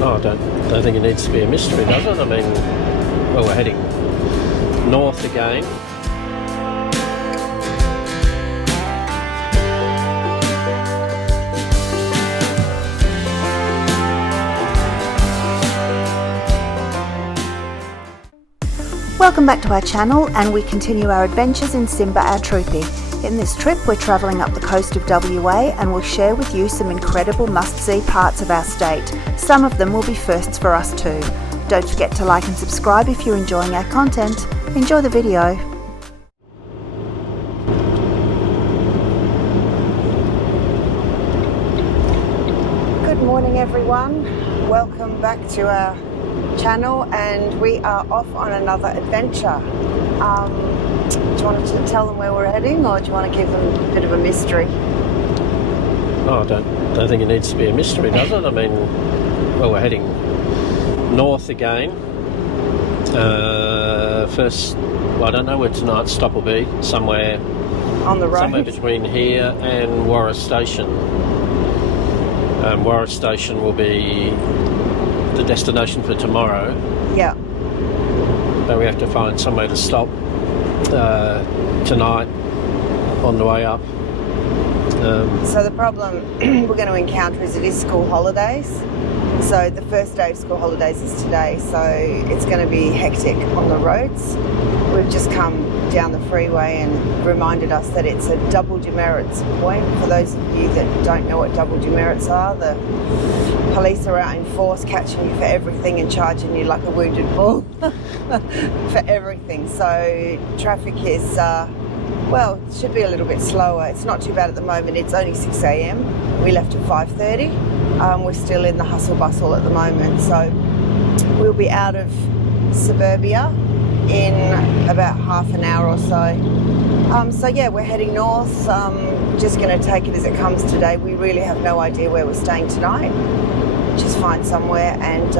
Oh, I don't think it needs to be a mystery, does it? I mean, well, we're heading north again. Welcome back to our channel, and we continue our adventures in Simba, our troopy. In this trip we're travelling up the coast of WA, and we'll share with you some incredible must-see parts of our state. Some of them will be firsts for us too. Don't forget to like and subscribe if you're enjoying our content. Enjoy the video. Good morning everyone, welcome back to our channel, and we are off on another adventure. Do you want to tell them where we're heading, or do you want to give them a bit of a mystery? Oh, I don't think it needs to be a mystery, does it? I mean, well, we're heading north again. First, well, I don't know where tonight's stop will be. Somewhere on the road, somewhere between here and Wooramel Station. Wooramel Station will be the destination for tomorrow. Yeah. But we have to find somewhere to stop tonight on the way up. So the problem we're going to encounter is it is school holidays. So the first day of school holidays is today, so it's going to be hectic on the roads. We've just come down the freeway and reminded us that it's a double demerits point. For those of you that don't know what double demerits are, the police are out in force catching you for everything and charging you like a wounded bull for everything. So traffic is, well, it should be a little bit slower. It's not too bad at the moment. It's only 6 a.m. We left at 5:30. We're still in the hustle bustle at the moment. So we'll be out of suburbia in about half an hour or so. So yeah, we're heading north. Just going to take it as it comes today. We really have no idea where we're staying tonight. Just find somewhere, and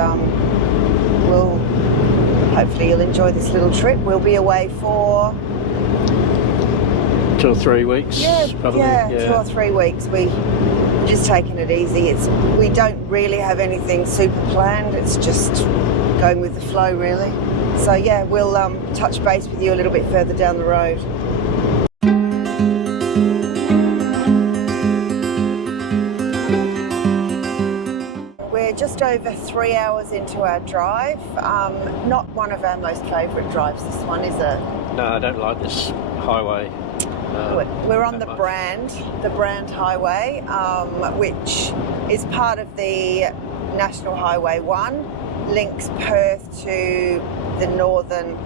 we'll hopefully you'll enjoy this little trip. We'll be away for 2 or 3 weeks, probably. Yeah, 2 or 3 weeks. We just taking it easy. We don't really have anything super planned. It's just going with the flow, really. So yeah, we'll touch base with you a little bit further down the road. We're just over 3 hours into our drive. Not one of our most favourite drives, this one, is it? No, I don't like this highway. We're on the Brand Highway, which is part of the National Highway 1, links Perth to the northern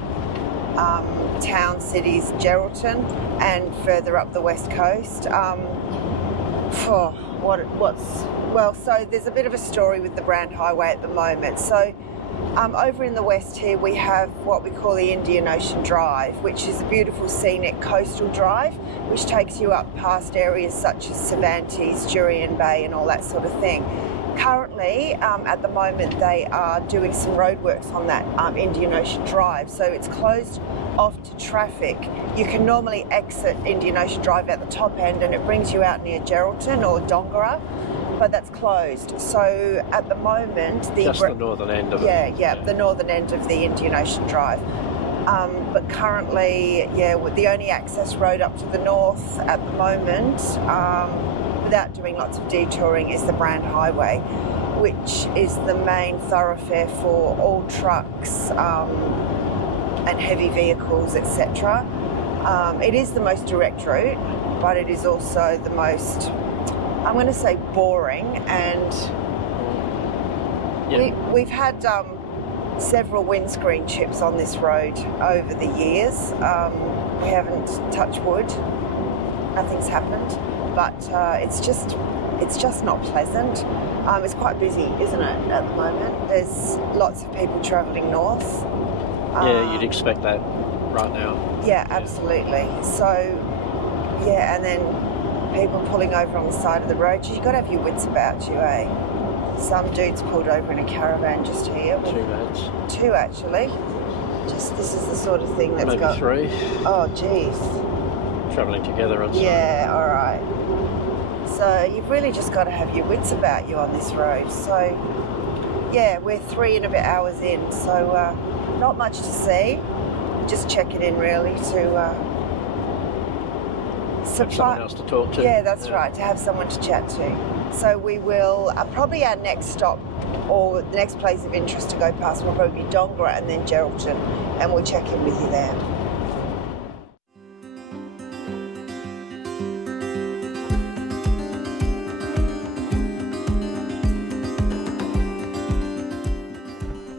town cities Geraldton and further up the west coast. So there's a bit of a story with the Brand Highway at the moment. So over in the west here we have what we call the Indian Ocean Drive, which is a beautiful scenic coastal drive which takes you up past areas such as Cervantes, Jurien Bay and all that sort of thing. Currently, at the moment, they are doing some roadworks on that Indian Ocean Drive, so it's closed off to traffic. You can normally exit Indian Ocean Drive at the top end and it brings you out near Geraldton or Dongara, but that's closed. So at the moment, just the northern end of it. Yeah, the northern end of the Indian Ocean Drive. But currently, the only access road up to the north at the moment, without doing lots of detouring, is the Brand Highway, which is the main thoroughfare for all trucks and heavy vehicles, etc. It is the most direct route, but it is also the most, I'm going to say, boring. And we've had several windscreen chips on this road over the years. We haven't, touched wood, nothing's happened, but it's just not pleasant. It's quite busy, isn't it, at the moment? There's lots of people travelling north. Yeah, you'd expect that right now. Yeah, absolutely. So, yeah, and then people pulling over on the side of the road. You've got to have your wits about you, eh? Some dudes pulled over in a caravan just here. 2 lads. 2 actually. Just, this is the sort of thing that's got... Maybe 3. Oh, geez. Travelling together on Yeah, all right. So you've really just got to have your wits about you on this road. So yeah, we're 3 and a bit hours in, so not much to see. Just checking in really to Have someone else to talk to. Yeah, that's right, to have someone to chat to. So we will, probably our next stop or the next place of interest to go past will probably be Dongra and then Geraldton, and we'll check in with you there.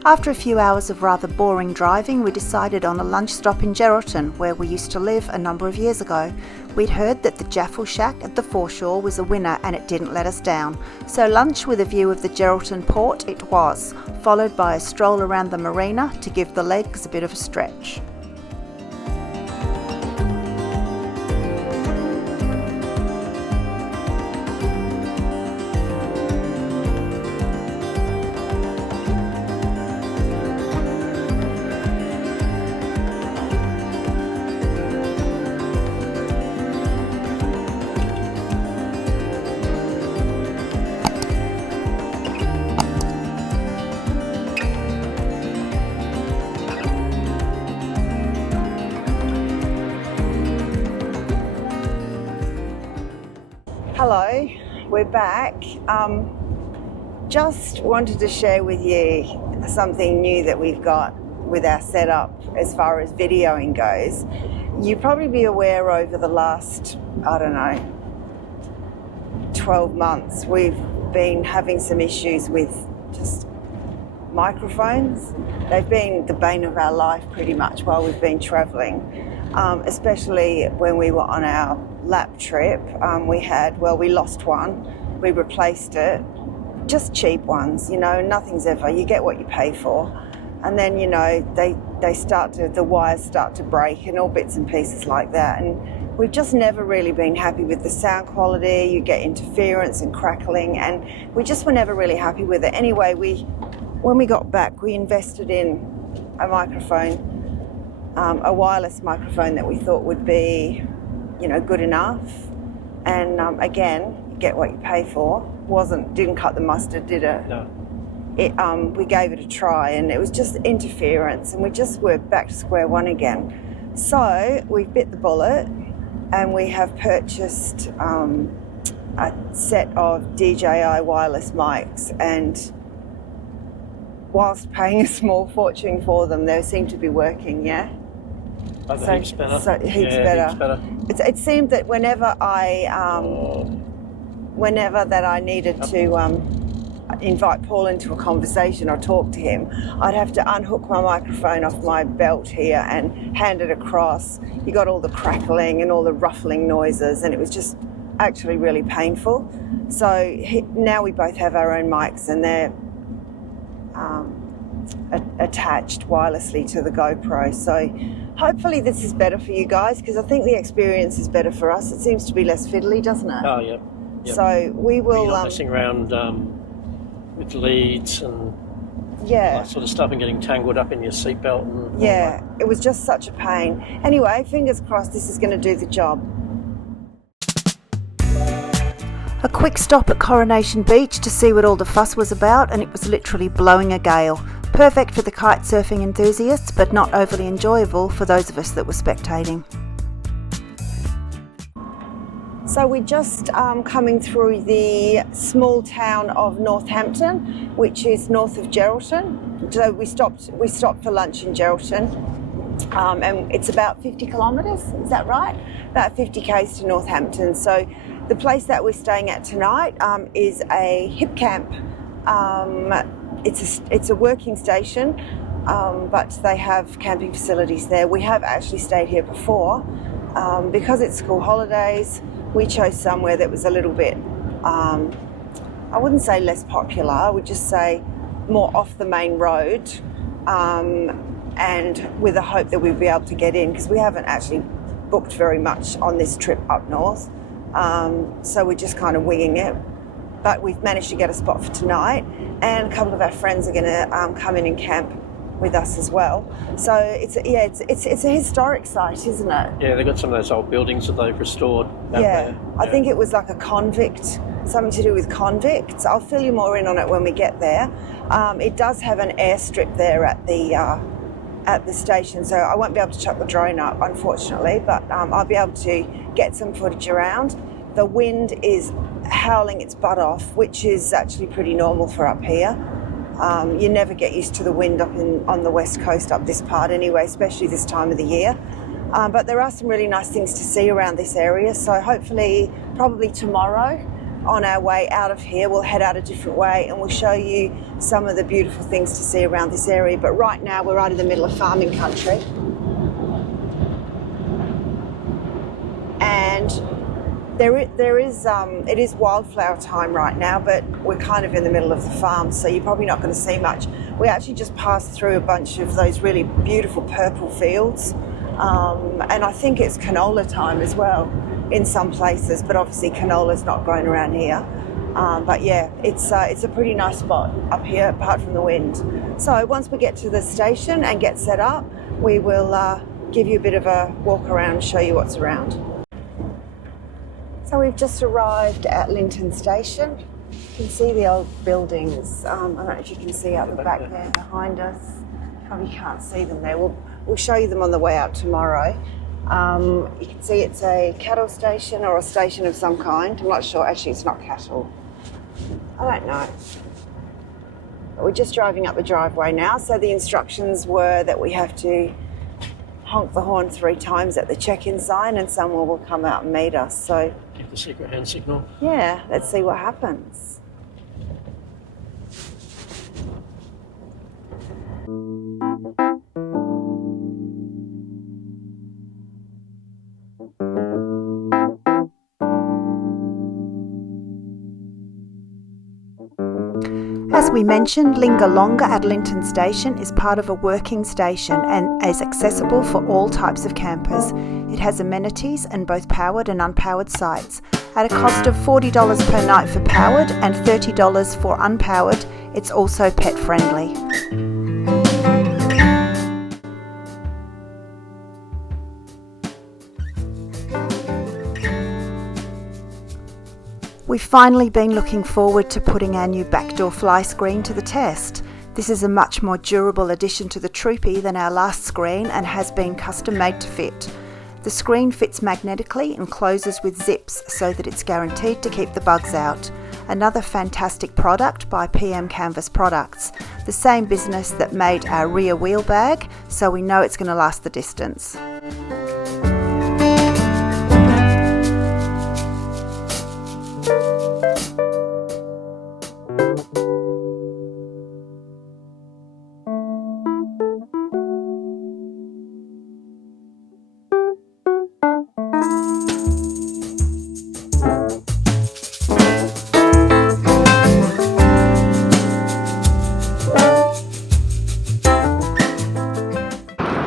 After a few hours of rather boring driving, we decided on a lunch stop in Geraldton, where we used to live a number of years ago. We'd heard that the Jaffle Shack at the foreshore was a winner and it didn't let us down. So lunch with a view of the Geraldton port it was, followed by a stroll around the marina to give the legs a bit of a stretch. Hello, we're back. Just wanted to share with you something new that we've got with our setup as far as videoing goes. You'll probably be aware over the last, 12 months, we've been having some issues with just microphones. They've been the bane of our life pretty much while we've been travelling, especially when we were on our lap trip. We lost one, we replaced it, just cheap ones, nothing's ever, you get what you pay for. And then, the wires start to break and all bits and pieces like that. And we've just never really been happy with the sound quality. You get interference and crackling, and we just were never really happy with it. Anyway, when we got back, we invested in a microphone, a wireless microphone that we thought would be good enough, and again, you get what you pay for. Didn't cut the mustard, did it? No. We gave it a try, and it was just interference, and we just were back to square one again. So we bit the bullet, and we have purchased a set of DJI wireless mics, and whilst paying a small fortune for them, they seem to be working, yeah? Heaps better. Heaps better. It seemed that whenever that I needed to invite Paul into a conversation or talk to him, I'd have to unhook my microphone off my belt here and hand it across. You got all the crackling and all the ruffling noises, and it was just actually really painful. So now we both have our own mics, and they're attached wirelessly to the GoPro. So hopefully this is better for you guys, because I think the experience is better for us. It seems to be less fiddly, doesn't it? Oh, yeah. Yep. So we will... You're not messing around with leads and all that sort of stuff and getting tangled up in your seatbelt. And yeah, it was just such a pain. Anyway, fingers crossed this is going to do the job. A quick stop at Coronation Beach to see what all the fuss was about, and it was literally blowing a gale. Perfect for the kite surfing enthusiasts, but not overly enjoyable for those of us that were spectating. So we're just coming through the small town of Northampton, which is north of Geraldton. So we stopped for lunch in Geraldton, and it's about 50 kilometres, is that right? About 50 k's to Northampton. So the place that we're staying at tonight is a hip camp. It's a working station, but they have camping facilities there. We have actually stayed here before. Because it's school holidays, we chose somewhere that was a little bit, I wouldn't say less popular, I would just say more off the main road, and with the hope that we'd be able to get in, because we haven't actually booked very much on this trip up north. So we're just kind of winging it. But we've managed to get a spot for tonight, and a couple of our friends are going to come in and camp with us as well. So it's a historic site, isn't it? Yeah, they've got some of those old buildings that they've restored out there. Yeah, I think it was like a convict, something to do with convicts. I'll fill you more in on it when we get there. It does have an airstrip there at the station, so I won't be able to chuck the drone up, unfortunately, but I'll be able to get some footage around. The wind is howling its butt off, which is actually pretty normal for up here. You never get used to the wind up on the west coast, up this part anyway, especially this time of the year. But there are some really nice things to see around this area, so hopefully, probably tomorrow, on our way out of here, we'll head out a different way and we'll show you some of the beautiful things to see around this area. But right now, we're right in the middle of farming country. And it is wildflower time right now, but we're kind of in the middle of the farm, so you're probably not going to see much. We actually just passed through a bunch of those really beautiful purple fields, and I think it's canola time as well in some places, but obviously canola's not grown around here. But yeah, it's a pretty nice spot up here, apart from the wind. So once we get to the station and get set up, we will give you a bit of a walk around, show you what's around. So we've just arrived at Lynton station. You can see the old buildings. I don't know if you can see out the back there behind us. Probably can't see them there. We'll show you them on the way out tomorrow. You can see it's a cattle station or a station of some kind. I'm not sure. Actually, it's not cattle. I don't know. But we're just driving up the driveway now. So the instructions were that we have to honk the horn 3 times at the check-in sign and someone will come out and meet us. So Give the secret hand signal. yeah, let's see what happens. As we mentioned, Linger Longer at Lynton Station is part of a working station and is accessible for all types of campers. It has amenities and both powered and unpowered sites. At a cost of $40 per night for powered and $30 for unpowered, it's also pet friendly. We've finally been looking forward to putting our new backdoor fly screen to the test. This is a much more durable addition to the troopy than our last screen and has been custom made to fit. The screen fits magnetically and closes with zips so that it's guaranteed to keep the bugs out. Another fantastic product by PM Canvas Products, the same business that made our rear wheel bag, so we know it's going to last the distance.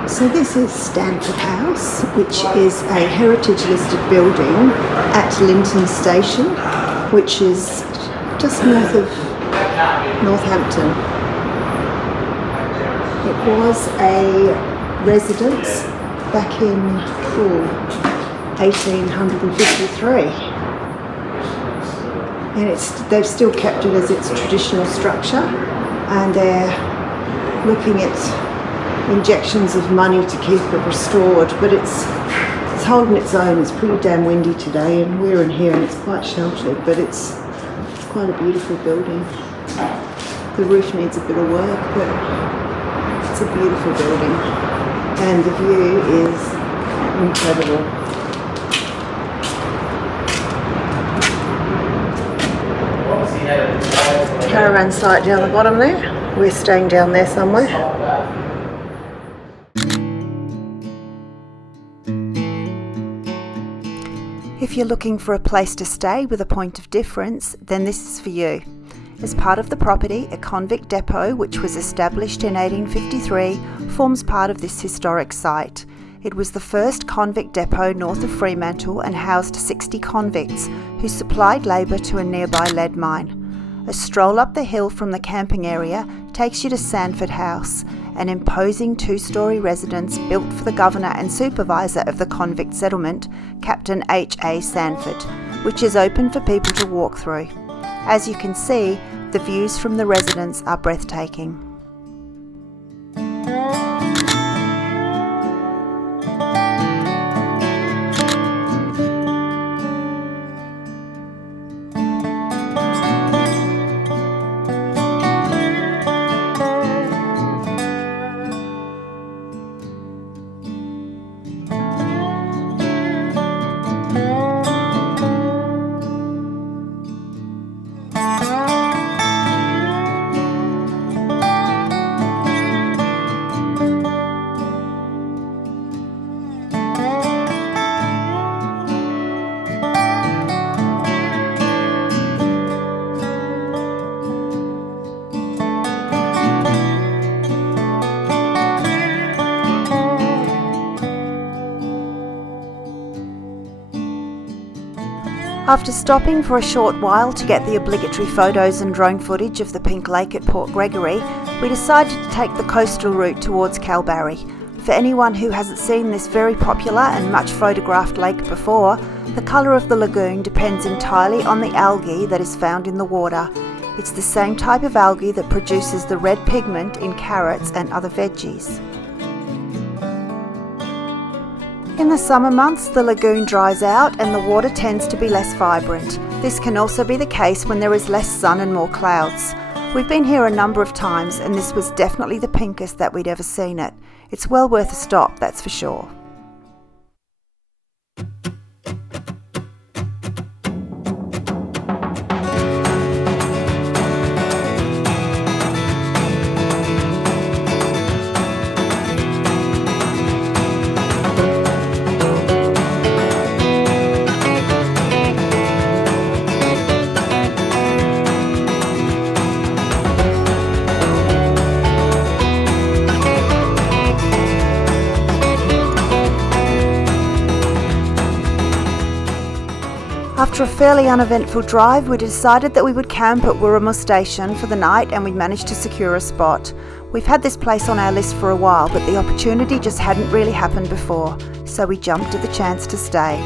So this is Stanford House, which is a heritage listed building at Lynton Station, which is just north of Northampton. It was a residence back in 1853, and they've still kept it as its traditional structure, and they're looking at injections of money to keep it restored, but it's holding its own. It's pretty damn windy today and we're in here and it's quite sheltered, but it's quite a beautiful building. The roof needs a bit of work, but it's a beautiful building and the view is incredible. Caravan site down the bottom there. We're staying down there somewhere. If you're looking for a place to stay with a point of difference, then this is for you. As part of the property, a convict depot, which was established in 1853, forms part of this historic site. It was the first convict depot north of Fremantle and housed 60 convicts who supplied labour to a nearby lead mine. A stroll up the hill from the camping area takes you to Stanford House, an imposing 2-storey residence built for the governor and supervisor of the convict settlement, Captain H.A. Sanford, which is open for people to walk through. As you can see, the the views from the residents are breathtaking. After stopping for a short while to get the obligatory photos and drone footage of the Pink Lake at Port Gregory, we decided to take the coastal route towards Kalbarri. For anyone who hasn't seen this very popular and much photographed lake before, the colour of the lagoon depends entirely on the algae that is found in the water. It's the same type of algae that produces the red pigment in carrots and other veggies. In the summer months, the lagoon dries out and the water tends to be less vibrant. This can also be the case when there is less sun and more clouds. We've been here a number of times and this was definitely the pinkest that we'd ever seen it. It's well worth a stop, that's for sure. After a fairly uneventful drive, we decided that we would camp at Wooramel station for the night and we managed to secure a spot. We've had this place on our list for a while, but the opportunity just hadn't really happened before, so we jumped at the chance to stay.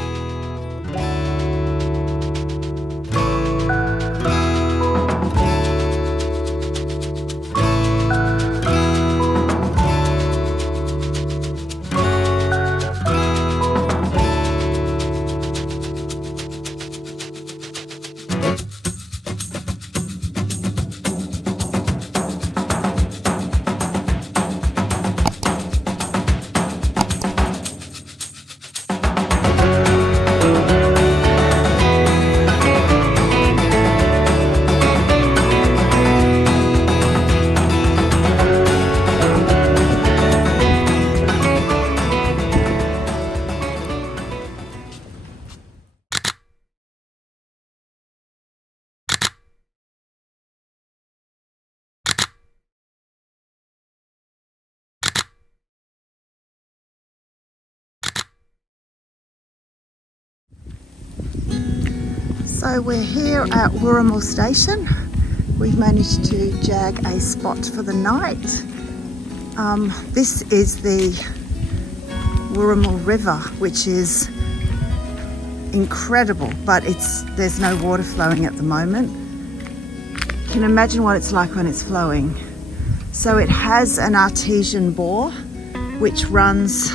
So we're here at Wooramel station. We've managed to jag a spot for the night. This is the Wooramel River, which is incredible, but there's no water flowing at the moment. You can imagine what it's like when it's flowing. So it has an artesian bore which runs,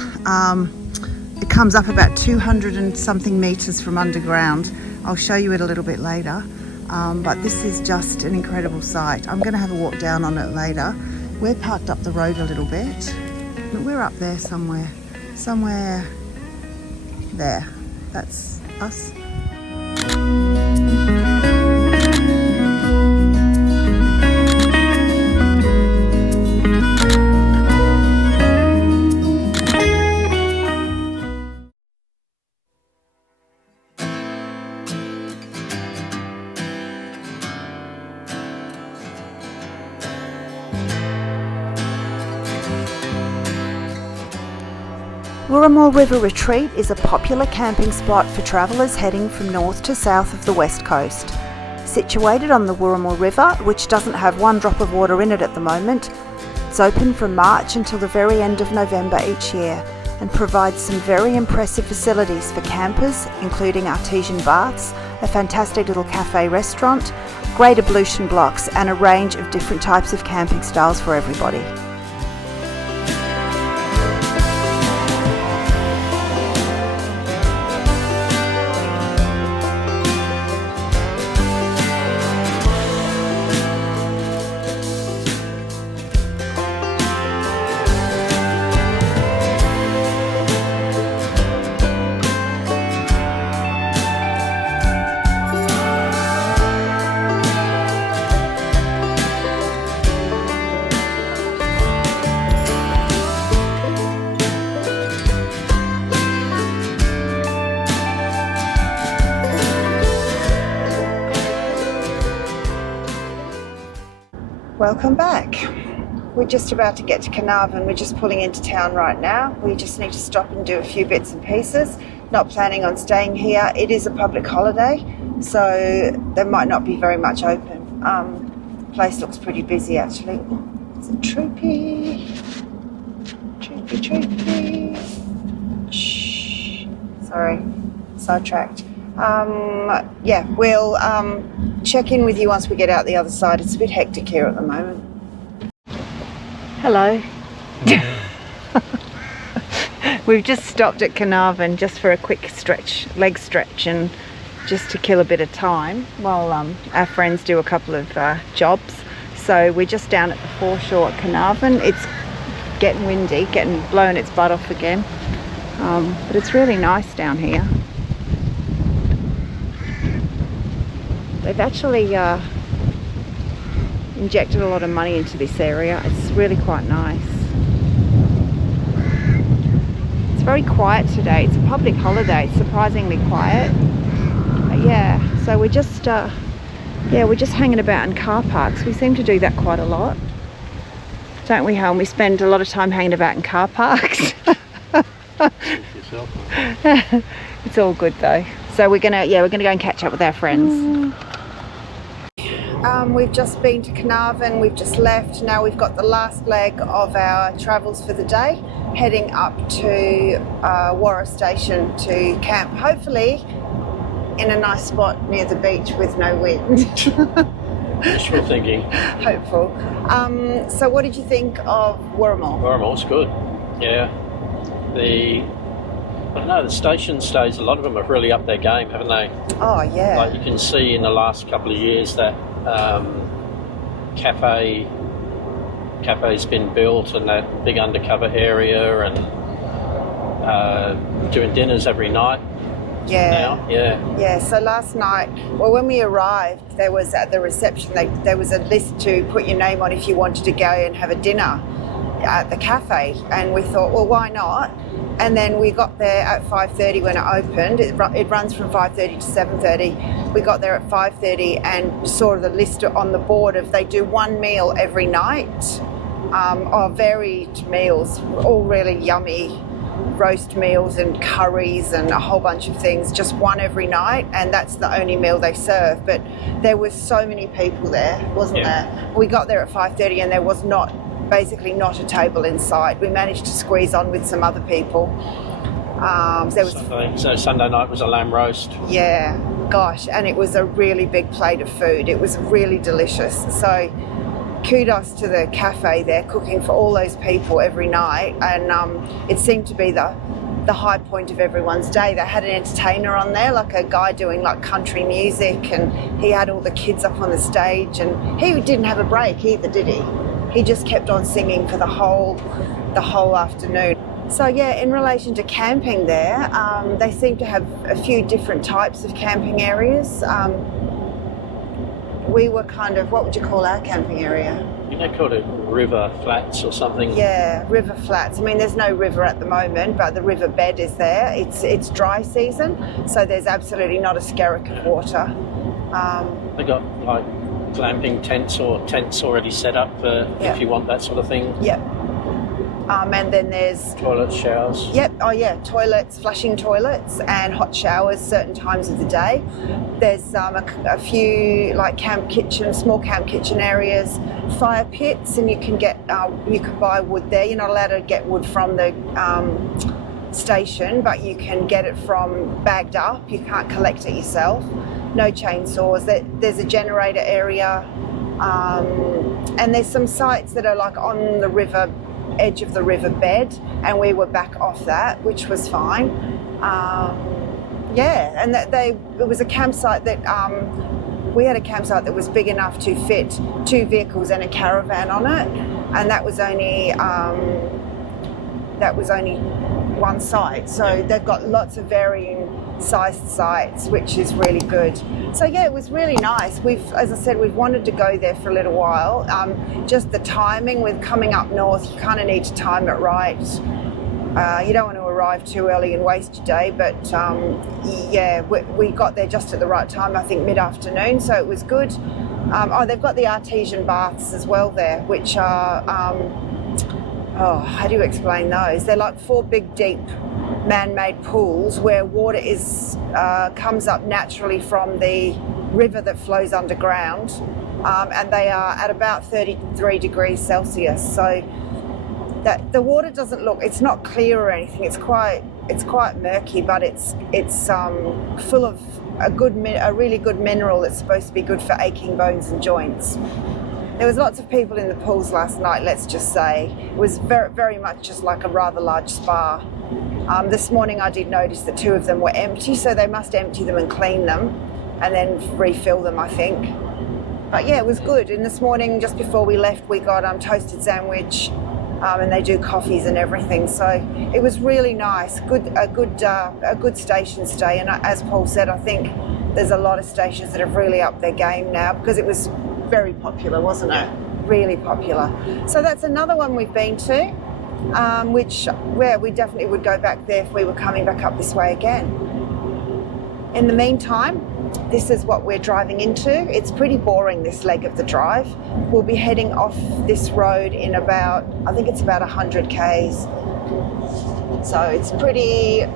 it comes up about 200 and something meters from underground. I'll show you it a little bit later, but this is just an incredible sight. I'm going to have a walk down on it later. We're parked up the road a little bit, but we're up there somewhere there. That's us. Wooramel River Retreat is a popular camping spot for travellers heading from north to south of the west coast. Situated on the Wooramel River, which doesn't have one drop of water in it at the moment, it's open from March until the very end of November each year, and provides some very impressive facilities for campers, including artesian baths, a fantastic little cafe restaurant, great ablution blocks, and a range of different types of camping styles for everybody. Welcome back. We're just about to get to Carnarvon. We're just pulling into town right now. We just need to stop and do a few bits and pieces. Not planning on staying here. It is a public holiday, so there might not be very much open. The place looks pretty busy actually. It's a troopy. Shh. Sorry, sidetracked. Yeah, we'll check in with you once we get out the other side. It's a bit hectic here at the moment. Hello. We've just stopped at Carnarvon just for a quick stretch, leg stretch, and just to kill a bit of time while our friends do a couple of jobs. So we're just down at the foreshore at Carnarvon. It's getting windy, getting blown its butt off again, but it's really nice down here. They've actually injected a lot of money into this area. It's really quite nice. It's very quiet today. It's a public holiday. It's surprisingly quiet. Yeah, so we're just we're just hanging about in car parks. We seem to do that quite a lot, don't we, Helen? We spend a lot of time hanging about in car parks. It's all good though. So we're gonna go and catch up with our friends. We've just been to Carnarvon, we've just left. Now we've got the last leg of our travels for the day, heading up to Wooramel station to camp, hopefully in a nice spot near the beach with no wind. Wishful thinking. Hopeful. So what did you think of Wooramel? Wooramel's good, yeah. I don't know, the station stays, a lot of them have really upped their game, haven't they? Oh, yeah. Like you can see in the last couple of years that cafe's been built, and that big undercover area, and doing dinners every night. Yeah. Now. Yeah. Yeah, so last night, well, when we arrived, there was at the reception, there was a list to put your name on if you wanted to go and have a dinner at the cafe, and we thought, well, why not? And then we got there at 5:30 when it opened. It runs from 5:30 to 7:30. We got there at 5:30 and saw the list on the board of they do one meal every night, of varied meals, all really yummy roast meals and curries and a whole bunch of things, just one every night, and that's the only meal they serve. But there was so many people there, wasn't there? We got there at 5:30 and there was basically not a table in sight. We managed to squeeze on with some other people. So Sunday night was a lamb roast. Yeah, gosh, and it was a really big plate of food. It was really delicious. So kudos to the cafe there, cooking for all those people every night, and it seemed to be the high point of everyone's day. They had an entertainer on there, like a guy doing like country music, and he had all the kids up on the stage, and he didn't have a break either, did he? He just kept on singing for the whole afternoon. So yeah, in relation to camping there, they seem to have a few different types of camping areas. We were kind of, what would you call our camping area? I think they called it river flats or something. Yeah, river flats. I mean, there's no river at the moment, but the river bed is there. It's dry season, so there's absolutely not a skerrick of water. They got like glamping tents or tents already set up if you want that sort of thing. Yep. And then there's toilets, showers. Yep. Oh yeah, toilets, flushing toilets, and hot showers certain times of the day. There's a few like small camp kitchen areas, fire pits, and you can buy wood there. You're not allowed to get wood from the station, but you can get it from bagged up. You can't collect it yourself. No chainsaws. There's a generator area, and there's some sites that are like on the river, edge of the river bed, and we were back off that, which was fine. And it was a campsite that we had a campsite that was big enough to fit 2 vehicles and a caravan on it, and that was only one site. So they've got lots of varying sized sites, which is really good. So yeah, it was really nice. As I said, we've wanted to go there for a little while. Just the timing with coming up north, you kind of need to time it right. You don't want to arrive too early and waste your day, but we got there just at the right time, I think mid-afternoon, so it was good. They've got the artesian baths as well there, which are, how do you explain those? They're like 4 big, deep, man-made pools where water comes up naturally from the river that flows underground, and they are at about 33 degrees Celsius. So that the water doesn't look, it's not clear or anything. It's quite murky, but it's full of a really good mineral that's supposed to be good for aching bones and joints. There was lots of people in the pools last night, let's just say. It was very, very much just like a rather large spa. This morning I did notice that 2 of them were empty, so they must empty them and clean them and then refill them, I think. But yeah, it was good. And this morning, just before we left, we got toasted sandwich, and they do coffees and everything. So it was really nice. A good station stay. And as Paul said, I think there's a lot of stations that have really upped their game now, because it was very popular, wasn't it? Really popular. So that's another one we've been to, where we definitely would go back there if we were coming back up this way again. In the meantime, this is what we're driving into. It's pretty boring, this leg of the drive. We'll be heading off this road in about, I think it's about 100 k's. So it's pretty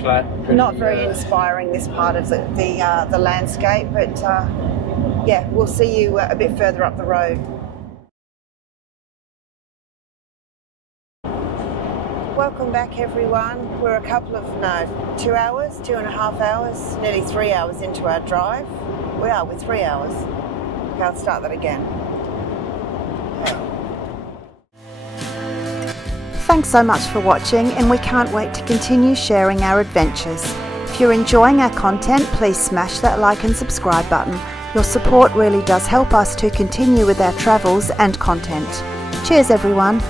flat. Not very inspiring, this part of the landscape, but yeah, we'll see you a bit further up the road. Welcome back, everyone. We're 2 hours, 2.5 hours, nearly 3 hours into our drive. We're 3 hours. Okay, I'll start that again. Thanks so much for watching, and we can't wait to continue sharing our adventures. If you're enjoying our content, please smash that like and subscribe button. Your support really does help us to continue with our travels and content. Cheers, everyone.